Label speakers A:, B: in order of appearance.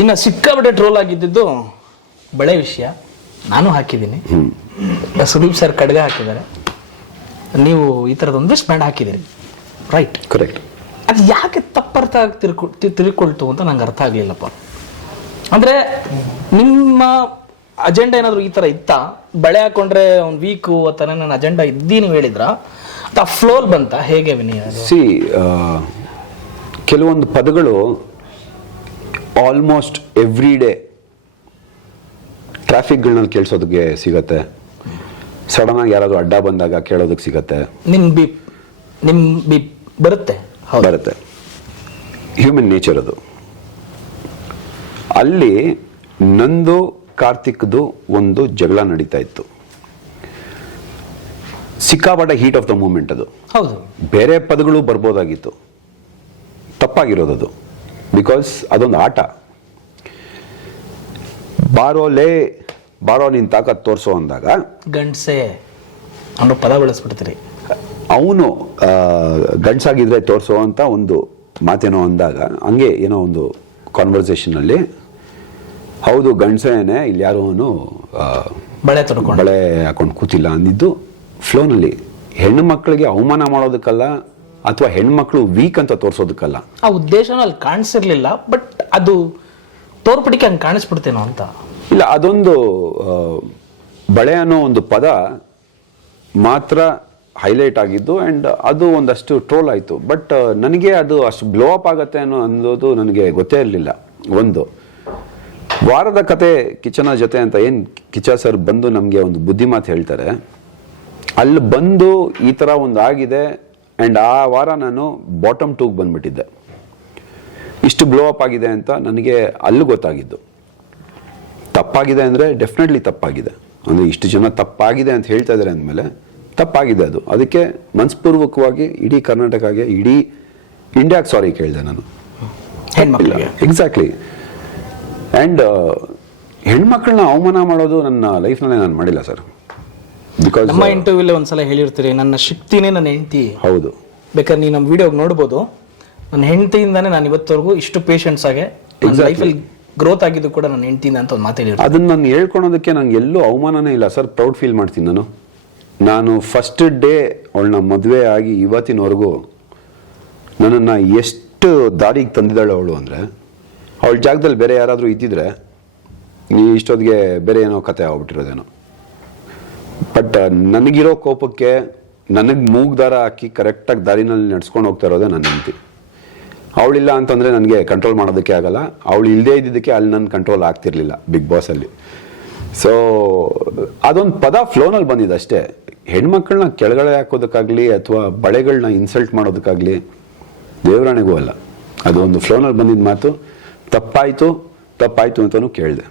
A: ಇನ್ನು ಸಿಕ್ಕಾಬಿಟ್ಟೆ ಟ್ರೋಲ್ ಆಗಿದ್ದು ಬಳೆ ವಿಷಯ. ನಾನು ಹಾಕಿದ್ದೀನಿ. ಸುದೀಪ್ ಸರ್ ಕಡ್ಗ ಹಾಕಿದ್ದಾರೆ. ನೀವು ಈ ಥರದ ಒಂದಿಷ್ಟು ಬ್ಯಾಂಡ್ ಹಾಕಿದ್ದೀರಿ. ರೈಟ್
B: ಕರೆಕ್ಟ್
A: ಅದು ಯಾಕೆ ತಪ್ಪರ್ಥ ಆಗಿ ತಿರ್ಕೊ ತಿರ್ಕೊಳ್ತು ಅಂತ ನಂಗೆ ಅರ್ಥ ಆಗಲಿಲ್ಲಪ್ಪ. ಅಂದರೆ ನಿಮ್ಮ ಅಜೆಂಡಾ ಏನಾದರೂ ಈ ಥರ ಇತ್ತಾ? ಬಳೆ ಹಾಕೊಂಡ್ರೆ ಒಂದು ವೀಕು ಅಥವಾ ನನ್ನ ಅಜೆಂಡಾ ಇದ್ದೀ ನೀವು ಹೇಳಿದ್ರ? ಆ ಫ್ಲೋಲ್ ಬಂತ? ಹೇಗೆ ವಿನಯ
B: ಸಿ ಕೆಲವೊಂದು ಪದಗಳು ಆಲ್ಮೋಸ್ಟ್ ಎವ್ರಿ ಡೇ ಟ್ರಾಫಿಕ್ಗಳನ್ನ ಕೇಳಿಸೋದಕ್ಕೆ ಸಿಗತ್ತೆ. ಸಡನ್ ಆಗಿ ಯಾರಾದರೂ ಅಡ್ಡ ಬಂದಾಗ ಕೇಳೋದಕ್ಕೆ ಸಿಗತ್ತೆ.
A: ನಿಮ್ ಬೀಪ್ ನಿಮ್ ಬೀಪ್ ಬರುತ್ತೆ? ಹೌದು.
B: ಬರುತ್ತೆ. ಹ್ಯೂಮನ್ ನೇಚರ್ ಅದು. ಅಲ್ಲಿ ನಂದು ಕಾರ್ತಿಕ್ದು ಒಂದು ಜಗಳ ನಡೀತಾ ಇತ್ತು. ಸಿಕ್ಕಾಪಟ್ಟ ಹೀಟ್ ಆಫ್ ದ ಮೂಮೆಂಟ್ ಅದು.
A: ಹೌದು.
B: ಬೇರೆ ಪದಗಳು ಬರ್ಬೋದಾಗಿತ್ತು. ತಪ್ಪಾಗಿರೋದು ಅದು. ಬಿಕಾಸ್ ಅದೊಂದು ಆಟ. ಬಾರೋಲೇ ಬಾರೋ ನಿನ್ ತಾಕತ್ ತೋರಿಸೋ ಅಂದಾಗ
A: ಗಂಡ್ಸೆ ಅನ್ನೋ ಪದ ಬಳಸ್ಬಿಡ್ತೀರಿ.
B: ಅವನು ಗಂಡ್ಸಾಗಿದ್ರೆ ತೋರಿಸೋ ಅಂತ ಒಂದು ಮಾತೇನೋ ಅಂದಾಗ ಹಂಗೆ ಏನೋ ಒಂದು ಕಾನ್ವರ್ಸೇಷನಲ್ಲಿ ಹೌದು ಗಂಡ್ಸೇನೆ ಇಲ್ಲಿ ಯಾರು ಅವನು
A: ಬಳೆ ತೊಡ್ಕೊಂಡು.
B: ಬಳೆ ಹಾಕೊಂಡು ಕೂತಿಲ್ಲ ಅಂದಿದ್ದು ಫ್ಲೋನಲ್ಲಿ ಹೆಣ್ಣು ಮಕ್ಕಳಿಗೆ ಅವಮಾನ ಮಾಡೋದಕ್ಕಲ್ಲ ಅಥವಾ ಹೆಣ್ಮಕ್ಳು ವೀಕ್ ಅಂತ ತೋರಿಸೋದಕ್ಕಲ್ಲ.
A: ಆ ಉದ್ದೇಶನ ಅಲ್ಲಿ ಕಾಣಿಸಿರ್ಲಿಲ್ಲ ಬಟ್ ಅದು ತೋರ್ಪಡಿಕೆ ಹಂಗೆ ಕಾಣಿಸ್ಬಿಡ್ತೇನೋ ಅಂತ.
B: ಇಲ್ಲ ಅದೊಂದು ಬಳೆ ಅನ್ನೋ ಒಂದು ಪದ ಮಾತ್ರ ಹೈಲೈಟ್ ಆಗಿದ್ದು ಆ್ಯಂಡ್ ಅದು ಒಂದಷ್ಟು ಟ್ರೋಲ್ ಆಯಿತು. ಬಟ್ ನನಗೆ ಅದು ಅಷ್ಟು ಬ್ಲೋ ಅಪ್ ಆಗುತ್ತೆ ಅನ್ನೋ ಅನ್ನೋದು ನನಗೆ ಗೊತ್ತೇ ಇರಲಿಲ್ಲ. ಒಂದು ವಾರದ ಕತೆ ಕಿಚನ ಜೊತೆ ಅಂತ ಏನು ಕಿಚ ಸರ್ ಬಂದು ನಮಗೆ ಒಂದು ಬುದ್ಧಿ ಮಾತು ಹೇಳ್ತಾರೆ. ಅಲ್ಲಿ ಬಂದು ಈ ಥರ ಒಂದು ಆಗಿದೆ ಆ್ಯಂಡ್ ಆ ವಾರ ನಾನು ಬಾಟಮ್ ಟೂಗೆ ಬಂದ್ಬಿಟ್ಟಿದ್ದೆ. ಇಷ್ಟು ಬ್ಲೋ ಅಪ್ ಆಗಿದೆ ಅಂತ ನನಗೆ ಅಲ್ಲೂ ಗೊತ್ತಾಗಿದ್ದು. ತಪ್ಪಾಗಿದೆ ಅಂದರೆ ಡೆಫಿನೆಟ್ಲಿ ತಪ್ಪಾಗಿದೆ. ಅಂದರೆ ಇಷ್ಟು ಜನ ತಪ್ಪಾಗಿದೆ ಅಂತ ಹೇಳ್ತಾ ಇದ್ದಾರೆ ಅಂದಮೇಲೆ ತಪ್ಪಾಗಿದೆ ಅದು. ಅದಕ್ಕೆ ಮನಸ್ಪೂರ್ವಕವಾಗಿ ಇಡೀ ಕರ್ನಾಟಕಗೆ ಇಡೀ ಇಂಡಿಯಾಗೆ ಸಾರಿ ಕೇಳಿದೆ ನಾನು. ಎಕ್ಸಾಕ್ಟ್ಲಿ ಆ್ಯಂಡ್ ಹೆಣ್ಮಕ್ಳನ್ನ ಅವಮಾನ ಮಾಡೋದು ನನ್ನ ಲೈಫ್ನಲ್ಲೇ ನಾನು ಮಾಡಿಲ್ಲ ಸರ್. ಬಿಕಾಸ್
A: ನಮ್ಮ ಇಂಟರ್ವ್ಯೂಲ್ಲೇ ಒಂದ್ಸಲ ಹೇಳಿರ್ತೀರಿ ನನ್ನ ಶಕ್ತಿನೇ ನನ್ನ ಹೆಂಡತಿ.
B: ಹೌದು.
A: ಬೇಕಾದ್ರೆ ನೀವು ನಮ್ಮ ವಿಡಿಯೋಗೆ ನೋಡ್ಬೋದು. ನನ್ನ ಹೆಂಡತಿಯಿಂದಾನೇ ನಾನು ಇವತ್ತವರೆಗೂ ಇಷ್ಟು ಪೇಶೆಂಟ್ಸ್ ಆಗಿ. ಲೈಫಲ್ಲಿ ಗ್ರೋತ್ ಆಗಿದ್ದು ಕೂಡ ನನ್ನ ಹೆಂಡತಿಯಿಂದ ಅಂತ ಒಂದು ಮಾತಾಡಿ
B: ಅದನ್ನು ನಾನು ಹೇಳ್ಕೊಳೋದಕ್ಕೆ ನಂಗೆ ಎಲ್ಲೂ ಅವಮಾನನೇ ಇಲ್ಲ. ಸರ್ ಪ್ರೌಡ್ ಫೀಲ್ ಮಾಡ್ತೀನಿ ನಾನು. ನಾನು ಫಸ್ಟ್ ಡೇ ಅವಳನ್ನ ಮದುವೆ ಆಗಿ ಇವತ್ತಿನವರೆಗೂ ನನ್ನನ್ನು ಎಷ್ಟು ದಾರಿಗೆ ತಂದಿದ್ದಾಳೆ ಅವಳು ಅಂದರೆ ಅವಳ ಜಾಗದಲ್ಲಿ ಬೇರೆ ಯಾರಾದರೂ ಇದ್ದಿದ್ರೆ ನೀ ಇಷ್ಟೊತ್ತಿಗೆ ಬೇರೆ ಏನೋ ಕತೆ ಆಗ್ಬಿಟ್ಟಿರೋದೇನೋ. ಬಟ್ ನನಗಿರೋ ಕೋಪಕ್ಕೆ ನನಗೆ ಮೂಗ್ ದಾರ ಹಾಕಿ ಕರೆಕ್ಟಾಗಿ ದಾರಿನಲ್ಲಿ ನಡ್ಸ್ಕೊಂಡು ಹೋಗ್ತಾ ಇರೋದೇ ನನ್ನ ಹೆಂಡತಿ. ಅವಳಿಲ್ಲ ಅಂತಂದರೆ ನನಗೆ ಕಂಟ್ರೋಲ್ ಮಾಡೋದಕ್ಕೆ ಆಗಲ್ಲ. ಅವಳು ಇಲ್ಲದೇ ಇದ್ದಿದ್ದಕ್ಕೆ ಅಲ್ಲಿ ನನ್ನ ಕಂಟ್ರೋಲ್ ಆಗ್ತಿರ್ಲಿಲ್ಲ ಬಿಗ್ ಬಾಸಲ್ಲಿ ಸೊ ಅದೊಂದು ಪದ ಫ್ಲೋನಲ್ಲಿ ಬಂದಿದೆ ಅಷ್ಟೇ. ಹೆಣ್ಮಕ್ಳನ್ನ ಕೆಳಗಡೆ ಹಾಕೋದಕ್ಕಾಗಲಿ ಅಥವಾ ಬಳೆಗಳನ್ನ ಇನ್ಸಲ್ಟ್ ಮಾಡೋದಕ್ಕಾಗಲಿ ದೇವರಾಣೆಗೂ ಅಲ್ಲ. ಅದು ಒಂದು ಫ್ಲೋನಲ್ಲಿ ಬಂದಿದ್ದ ಮಾತು. ತಪ್ಪಾಯಿತು ತಪ್ಪಾಯಿತು ಅಂತಲೂ ಕೇಳಿದೆ.